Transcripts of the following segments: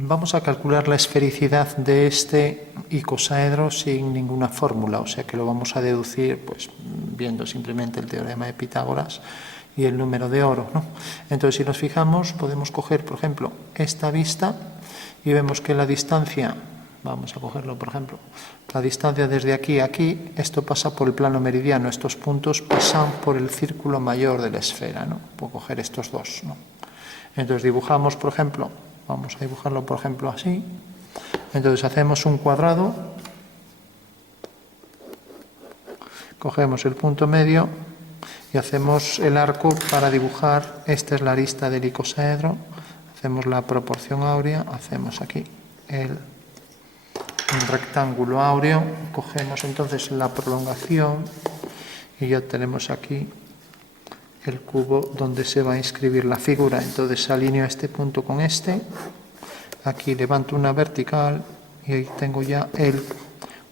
Vamos a calcular la esfericidad de este icosaedro sin ninguna fórmula, o sea que lo vamos a deducir pues viendo simplemente el teorema de Pitágoras y el número de oro, ¿no? Entonces, si nos fijamos, podemos coger, por ejemplo, esta vista y vemos que la distancia, vamos a cogerlo, por ejemplo, la distancia desde aquí a aquí, esto pasa por el plano meridiano, estos puntos pasan por el círculo mayor de la esfera, ¿no? Puedo coger estos dos, ¿no? Entonces dibujamos, por ejemplo, vamos a dibujarlo, por ejemplo, así. Entonces hacemos un cuadrado, cogemos el punto medio y hacemos el arco para dibujar. Esta es la arista del icosaedro. Hacemos la proporción áurea, hacemos aquí un rectángulo áureo, cogemos entonces la prolongación y ya tenemos aquí el cubo donde se va a inscribir la figura. Entonces alineo este punto con este, aquí levanto una vertical y ahí tengo ya el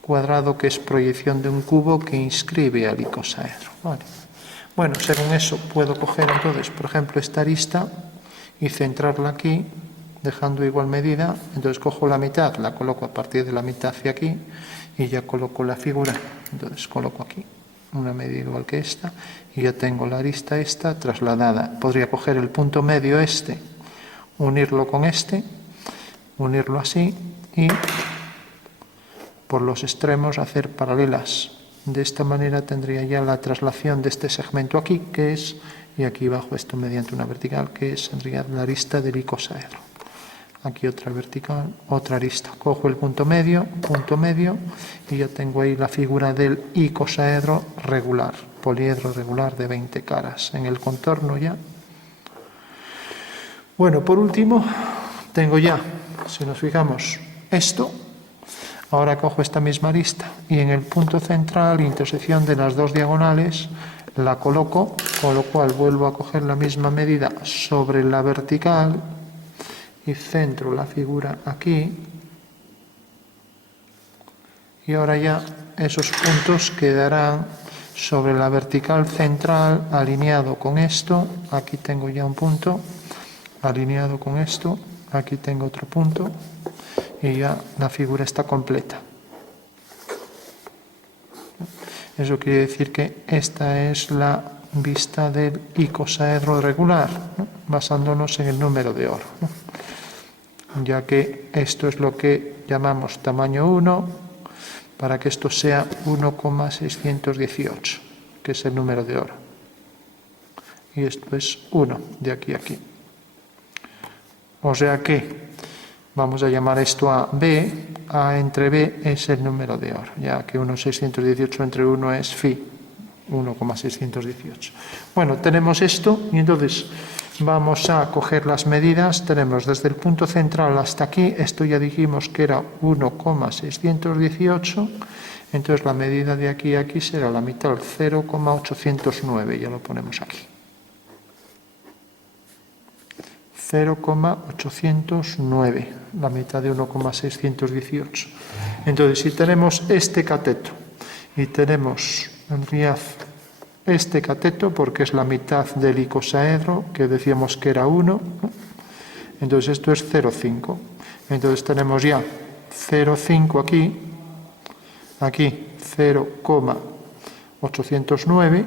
cuadrado que es proyección de un cubo que inscribe al icosaedro. Vale. Bueno, según eso puedo coger entonces, por ejemplo, esta arista y centrarla aquí, dejando igual medida. Entonces cojo la mitad, la coloco a partir de la mitad hacia aquí y ya coloco la figura. Entonces coloco aquí una medida igual que esta y ya tengo la arista esta trasladada. Podría coger el punto medio este, unirlo con este, unirlo así y por los extremos hacer paralelas. De esta manera tendría ya la traslación de este segmento aquí, que es, y aquí bajo esto mediante una vertical, que es en realidad la arista del icosaedro. Aquí otra vertical, otra arista. Cojo el punto medio, y ya tengo ahí la figura del icosaedro regular, poliedro regular de 20 caras. En el contorno ya. Bueno, por último, tengo ya, si nos fijamos, esto. Ahora cojo esta misma arista y en el punto central, intersección de las dos diagonales, la coloco, con lo cual vuelvo a coger la misma medida sobre la vertical y centro la figura aquí. Y ahora ya esos puntos quedarán sobre la vertical central, alineado con esto. Aquí tengo ya un punto, alineado con esto. Aquí tengo otro punto. Y ya la figura está completa. Eso quiere decir que esta es la vista del icosaedro regular, ¿no? Basándonos en el número de oro, ¿no? Ya que esto es lo que llamamos tamaño 1, para que esto sea 1,618, que es el número de oro. Y esto es 1, de aquí a aquí. O sea que vamos a llamar esto a B, A entre B es el número de oro, ya que 1,618 entre 1 es phi, 1,618. Bueno, tenemos esto y entonces vamos a coger las medidas. Tenemos desde el punto central hasta aquí, esto ya dijimos que era 1,618, entonces la medida de aquí a aquí será la mitad, 0,809, ya lo ponemos aquí. 0,809, la mitad de 1,618. Entonces, si tenemos este cateto y tenemos en realidad este cateto, porque es la mitad del icosaedro, que decíamos que era 1, ¿no? Entonces esto es 0,5. Entonces tenemos ya 0,5 aquí, aquí 0,809.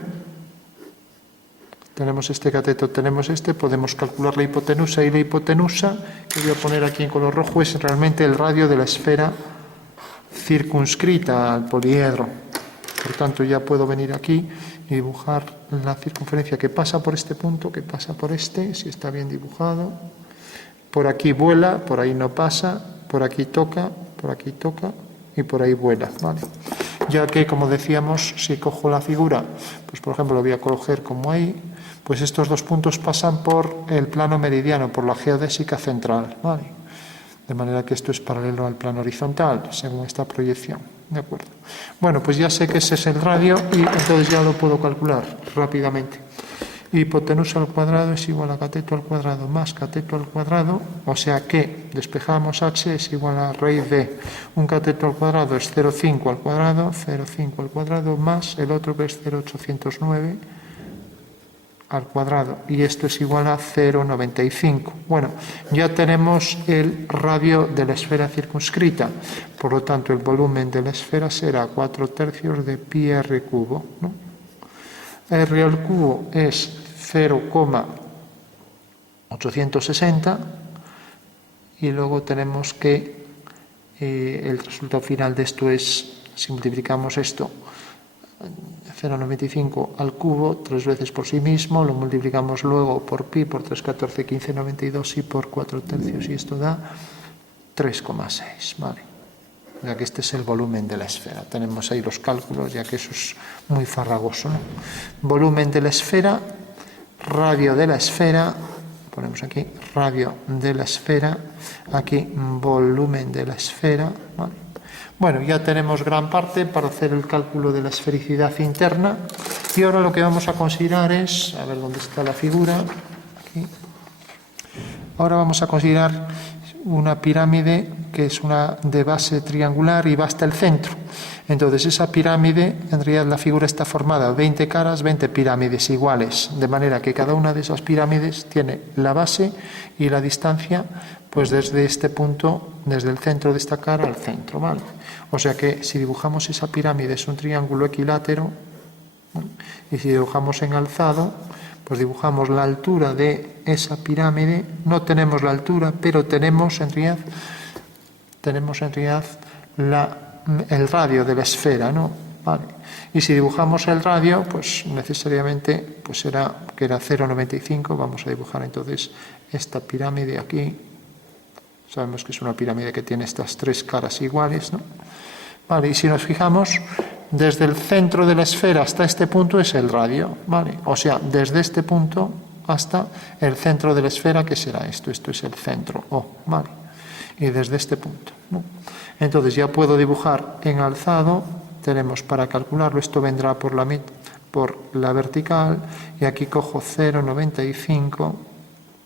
Tenemos este cateto, tenemos este, podemos calcular la hipotenusa, y la hipotenusa, que voy a poner aquí en color rojo, es realmente el radio de la esfera circunscrita al poliedro. Por tanto, ya puedo venir aquí y dibujar la circunferencia que pasa por este punto, que pasa por este, si está bien dibujado. Por aquí vuela, por ahí no pasa, por aquí toca y por ahí vuela, ¿vale? Ya que, como decíamos, si cojo la figura, pues por ejemplo lo voy a coger como ahí, pues estos dos puntos pasan por el plano meridiano, por la geodésica central, ¿vale? De manera que esto es paralelo al plano horizontal, según esta proyección, ¿de acuerdo? Bueno, pues ya sé que ese es el radio y entonces ya lo puedo calcular rápidamente. Hipotenusa al cuadrado es igual a cateto al cuadrado más cateto al cuadrado, o sea que despejamos h es igual a raíz de un cateto al cuadrado es 0,5 al cuadrado, 0,5 al cuadrado más el otro que es 0,809 al cuadrado, y esto es igual a 0,95. Bueno, ya tenemos el radio de la esfera circunscrita, por lo tanto el volumen de la esfera será 4/3 de pi r cubo, ¿no? R al cubo es 0,860 y luego tenemos que el resultado final de esto es, si multiplicamos esto, 0,95 al cubo, 3 veces por sí mismo, lo multiplicamos luego por pi, por 3, 14, 15, 92 y por 4/3, y esto da 3,6, ¿vale? Ya que este es el volumen de la esfera. Tenemos ahí los cálculos, ya que eso es muy farragoso, ¿no? Volumen de la esfera, radio de la esfera, ponemos aquí radio de la esfera, aquí volumen de la esfera, ¿vale? Bueno, ya tenemos gran parte para hacer el cálculo de la esfericidad interna, y ahora lo que vamos a considerar es, a ver dónde está la figura, aquí. Ahora vamos a considerar una pirámide que es una de base triangular y va hasta el centro. Entonces esa pirámide, en realidad la figura está formada 20 caras, 20 pirámides iguales, de manera que cada una de esas pirámides tiene la base y la distancia, pues desde este punto, desde el centro de esta cara al centro, ¿vale? O sea que si dibujamos esa pirámide es un triángulo equilátero, ¿no? Y si dibujamos en alzado, pues dibujamos la altura de esa pirámide. No tenemos la altura, pero tenemos en realidad el radio de la esfera, ¿no? Vale. Y si dibujamos el radio, pues necesariamente pues será que era 0,95. Vamos a dibujar entonces esta pirámide aquí. Sabemos que es una pirámide que tiene estas 3 caras iguales, ¿no? Vale, y si nos fijamos, desde el centro de la esfera hasta este punto es el radio, ¿vale? O sea, desde este punto hasta el centro de la esfera, que será esto es el centro, O, ¿vale? Y desde este punto, ¿no? Entonces ya puedo dibujar en alzado, tenemos para calcularlo, esto vendrá por la vertical, y aquí cojo 0,95,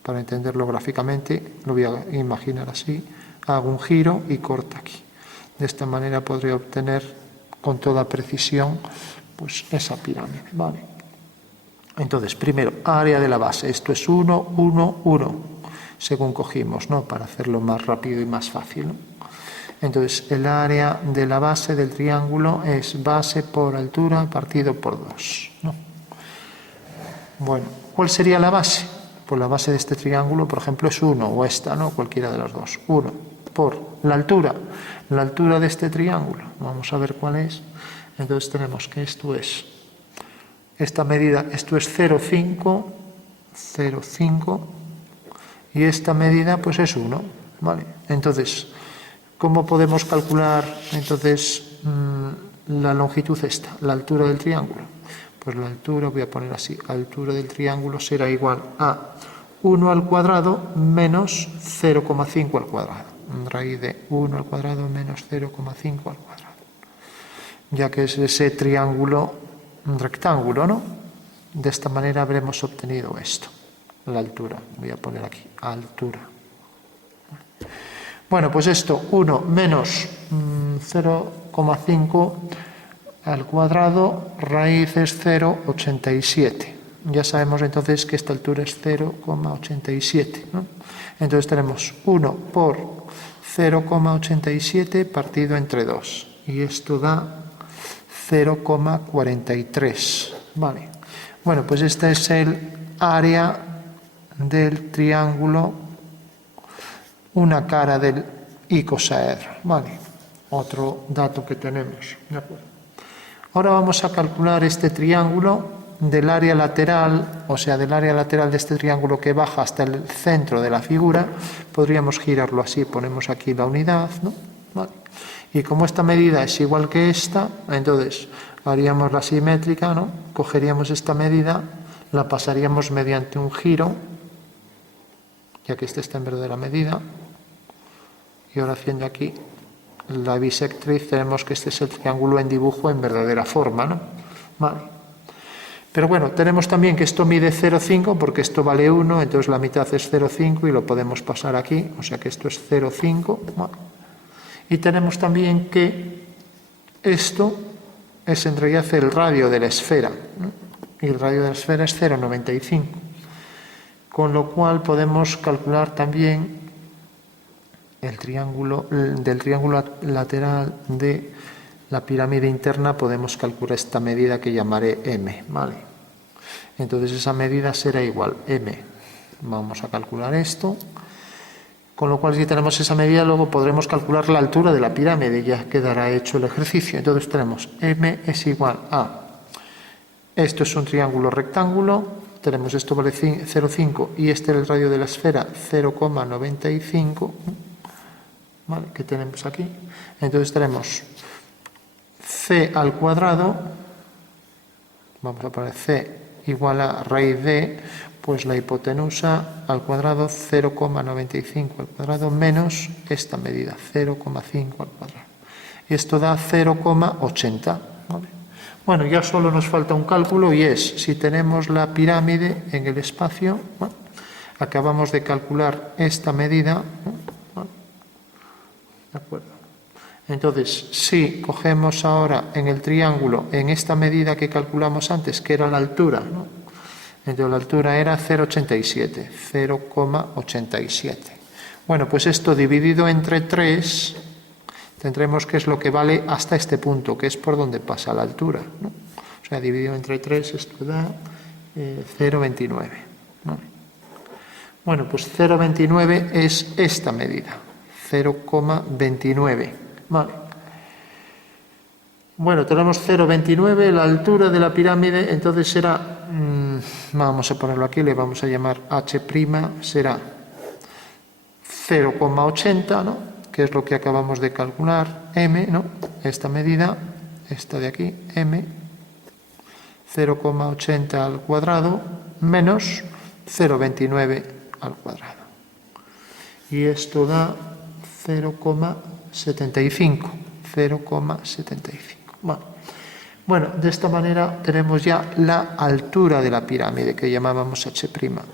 para entenderlo gráficamente, lo voy a imaginar así, hago un giro y corto aquí. De esta manera podré obtener con toda precisión pues esa pirámide, ¿vale? Entonces, primero, área de la base, esto es 1, 1, 1, según cogimos, ¿no? Para hacerlo más rápido y más fácil, ¿no? Entonces, el área de la base del triángulo es base por altura partido por 2, ¿no? Bueno, ¿cuál sería la base? Pues la base de este triángulo, por ejemplo, es 1, o esta, ¿no? Cualquiera de las dos. 1 por la altura de este triángulo. Vamos a ver cuál es. Entonces tenemos que esto es, esta medida, esto es 0,5, 0,5, y esta medida pues es 1, ¿vale? Entonces, ¿cómo podemos calcular entonces la longitud esta, la altura del triángulo? Pues la altura, voy a poner así, altura del triángulo será igual a 1 al cuadrado menos 0,5 al cuadrado. Raíz de 1 al cuadrado menos 0,5 al cuadrado. Ya que es ese triángulo rectángulo, ¿no? De esta manera habremos obtenido esto, la altura. Voy a poner aquí, altura. Bueno, pues esto, 1 menos 0,5 al cuadrado, raíz es 0,87. Ya sabemos entonces que esta altura es 0,87, ¿no? Entonces tenemos 1 por 0,87 partido entre 2. Y esto da 0,43. Vale. Bueno, pues este es el área del triángulo, una cara del icosaedro. Vale. Otro dato que tenemos. ¿De acuerdo? Ahora vamos a calcular este triángulo del área lateral, o sea, del área lateral de este triángulo que baja hasta el centro de la figura. Podríamos girarlo así, ponemos aquí la unidad, ¿no? Vale. Y como esta medida es igual que esta, entonces haríamos la simétrica, ¿no? Cogeríamos esta medida, la pasaríamos mediante un giro, ya que esta está en verdadera medida, y ahora haciendo aquí la bisectriz, tenemos que este es el triángulo en dibujo en verdadera forma, ¿no? Vale. Pero bueno, tenemos también que esto mide 0,5 porque esto vale 1, entonces la mitad es 0,5 y lo podemos pasar aquí, o sea que esto es 0,5. Bueno. Y tenemos también que esto es en realidad el radio de la esfera, ¿no? y el radio de la esfera es 0,95. Con lo cual podemos calcular también el triángulo, del triángulo lateral de la pirámide interna, podemos calcular esta medida que llamaré m, ¿vale? Entonces esa medida será igual m. Vamos a calcular esto. Con lo cual, si tenemos esa medida, luego podremos calcular la altura de la pirámide, ya quedará hecho el ejercicio. Entonces tenemos m es igual a, esto es un triángulo rectángulo, tenemos esto vale 0,5 y este es el radio de la esfera 0,95, ¿vale? Que tenemos aquí. Entonces tenemos c al cuadrado, vamos a poner c igual a raíz de, pues la hipotenusa al cuadrado 0,95 al cuadrado menos esta medida 0,5 al cuadrado. Y esto da 0,80. ¿Vale? Bueno, ya solo nos falta un cálculo y es, si tenemos la pirámide en el espacio, ¿vale? Acabamos de calcular esta medida, ¿vale? ¿De acuerdo? Entonces, si cogemos ahora en el triángulo, en esta medida que calculamos antes, que era la altura, ¿no? Entonces la altura era 0,87, 0,87. Bueno, pues esto dividido entre 3, tendremos que es lo que vale hasta este punto, que es por donde pasa la altura, ¿no? O sea, dividido entre 3, esto da 0,29. ¿no? Bueno, pues 0,29 es esta medida, 0,29. Vale. Bueno, tenemos 0,29, la altura de la pirámide, entonces será, vamos a ponerlo aquí, le vamos a llamar h', será 0,80, ¿no? Que es lo que acabamos de calcular, m, ¿no? Esta medida, esta de aquí, m, 0,80 al cuadrado, menos 0,29 al cuadrado. Y esto da 0,75. Bueno, de esta manera tenemos ya la altura de la pirámide que llamábamos h'.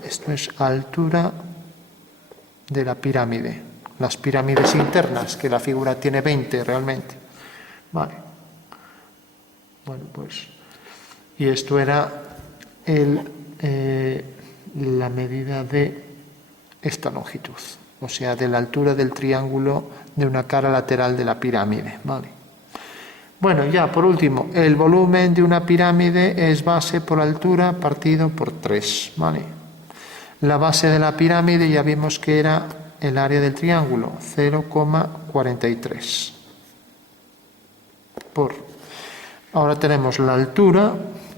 Esto es altura de la pirámide. Las pirámides internas, que la figura tiene 20 realmente. Vale. Bueno, pues. Y esto era la medida de esta longitud. O sea, de la altura del triángulo de una cara lateral de la pirámide. ¿Vale? Bueno, ya por último, el volumen de una pirámide es base por altura partido por 3. ¿Vale? La base de la pirámide ya vimos que era el área del triángulo, 0,43. Ahora tenemos la altura,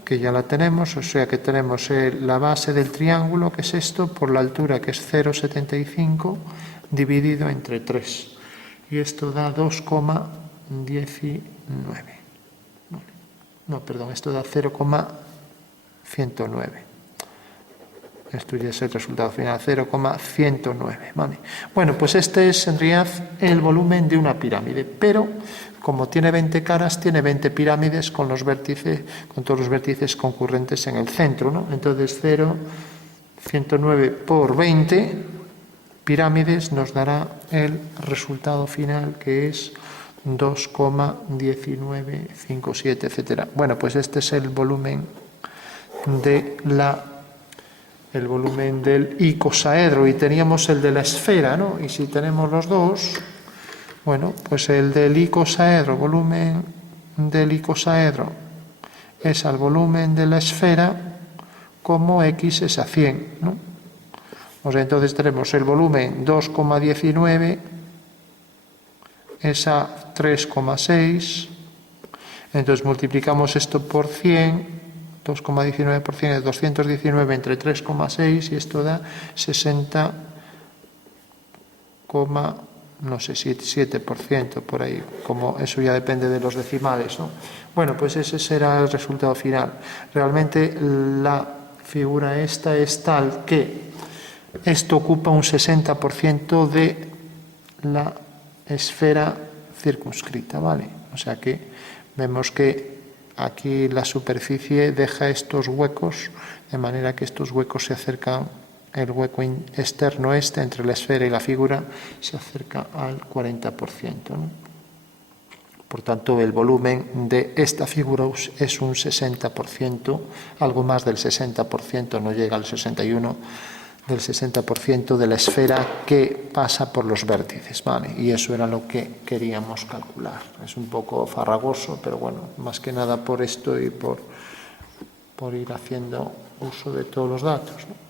que ya la tenemos, o sea que tenemos la base del triángulo, que es esto, por la altura, que es 0,75, dividido entre 3. Y esto da 2,19. No, perdón, esto da 0,109. Esto ya es el resultado final, 0,109. ¿Vale? Bueno, pues este es en realidad el volumen de una pirámide, pero como tiene 20 caras, tiene 20 pirámides con los vértices, con todos los vértices concurrentes en el centro, ¿no? Entonces 109 por 20 pirámides nos dará el resultado final, que es 2,1957, etc. Bueno, pues este es el volumen del icosaedro, y teníamos el de la esfera, ¿no? Y si tenemos los dos, bueno, pues el del icosaedro, volumen del icosaedro es al volumen de la esfera como x es a 100, ¿no? O sea, entonces tenemos el volumen 2,19 es a 3,6, entonces multiplicamos esto por 100, 2,19 por 100 es 219 entre 3,6 y esto da 60, no sé, 7% por ahí, como eso ya depende de los decimales, ¿no? Bueno, pues ese será el resultado final. Realmente la figura esta es tal que esto ocupa un 60% de la esfera circunscrita, ¿vale? O sea que vemos que aquí la superficie deja estos huecos, de manera que estos huecos se acercan, el hueco externo entre la esfera y la figura se acerca al 40%, ¿no? Por tanto, el volumen de esta figura es un 60%, algo más del 60%, no llega al 61%, del 60% de la esfera que pasa por los vértices, ¿vale? Y eso era lo que queríamos calcular. Es un poco farragoso, pero bueno, más que nada por esto y por ir haciendo uso de todos los datos, ¿no?